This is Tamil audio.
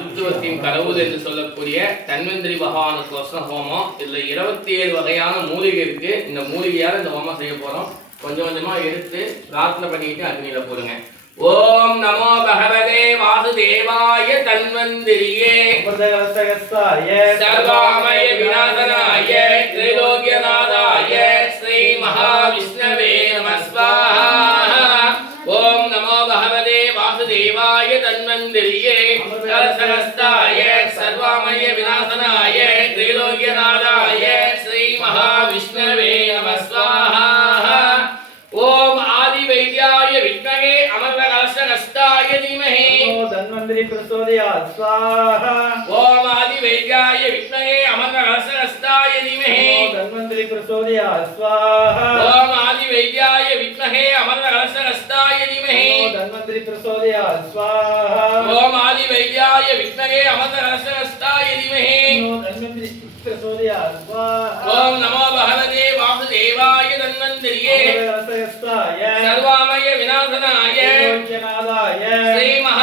மருத்துவத்தின் கடவுள் என்று சொல்லக்கூடிய தன்வந்திரி பகவானுக்கோசரம் ஹோமம். இதுல 27 வகையான மூலிகை இருக்கு. இந்த மூலிகையால இந்த ஹோமம் செய்ய போறோம். கொஞ்சம் கொஞ்சமா எடுத்து பிரார்த்தனை பண்ணிட்டு அக்னியில போடுங்க. ஓம் நமோ பகவதே வாசுதேவாய தன்வந்திரியே சர்வாமய விநாசனாய திரைலோக்கியநாதாய ஸ்ரீ மகாவிஷ்ணவே நமஸ்வாஹா. ஓம் நமோ பகவதே வாசுதேவாய தன்வந்திரியே சரஸ்தாய சர்வாமய விநாசனாய திரைலோக்கியநாதாய ஸ்ரீ மகாவிஷ்ணவே நமஸ்வாஹா. ஓம் ஆதி வைத்யாய வித்மகே அமர்வகலசகஸ்தாய தீமஹி தன்வந்திரி பிரசோதயாத் ஸ்வாஹா. ஓம் ஆதி வைத்யாய வித்மகே அமர்வகலசகஸ்தாய தீமஹி தன்வந்திரி பிரசோதயாத் ஸ்வாஹா. ஓம் ஆதி வைத்யாய வித்மகே அமர்வகலசகஸ்தாய தீமஹி தன்வந்திரி பிரசோதயாத் ஸ்வாஹா. ஓம் ஆதி வைத்யாய வித்மகே அமர்வகலசகஸ்தாய தீமஹி தன்வந்திரி பிரசோதயாத் ஸ்வாஹா. ஓம் நமோ பகவதே வாசுதேவாய தன்வந்திரியே சர்வாமய விநாசனாய ஸ்ரீ மகா